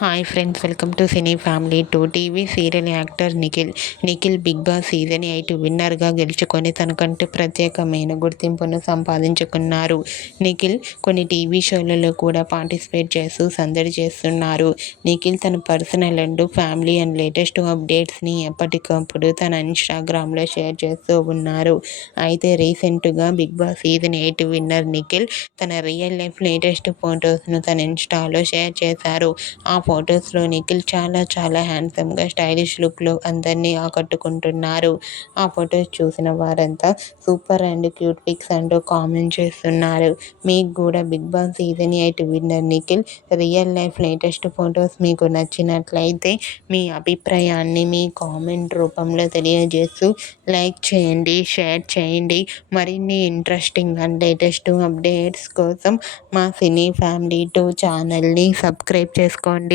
Hi friends, welcome to Cine Family 2. TV serial actor Nikhil Bigg Boss season 8 విన్నర్గా గెలుచుకొని తనకంటూ ప్రత్యేకమైన గుర్తింపును సంపాదించుకున్నారు. నిఖిల్ కొన్ని టీవీ షోలలో కూడా పార్టిసిపేట్ చేస్తూ సందడి చేస్తున్నారు. నిఖిల్ తన personal and family and latest అప్డేట్స్ని ఎప్పటికప్పుడు తన ఇన్స్టాగ్రామ్లో షేర్ చేస్తూ ఉన్నారు. అయితే రీసెంట్గా Bigg Boss season 8 winner Nikhil తన రియల్ లైఫ్ లేటెస్ట్ ఫొటోస్ను తన ఇన్స్టాలో షేర్ చేశారు. ఆ ఫొటోస్లో నిఖిల్ చాలా హ్యాండ్సమ్గా స్టైలిష్ లుక్లో అందరినీ ఆకట్టుకుంటున్నారు. ఆ ఫొటోస్ చూసిన వారంతా సూపర్ అండ్ క్యూట్ పిక్స్ అంటూ కామెంట్ చేస్తున్నారు. మీకు కూడా Bigg Boss season 8 winner Nikhil real life latest photos మీకు నచ్చినట్లయితే మీ అభిప్రాయాన్ని మీ కామెంట్ రూపంలో తెలియజేస్తూ లైక్ చేయండి, షేర్ చేయండి. మరిన్ని ఇంట్రెస్టింగ్ అండ్ లేటెస్ట్ అప్డేట్స్ కోసం మా సినీ ఫ్యామిలీ 2 ఛానల్ని సబ్స్క్రైబ్ చేసుకోండి.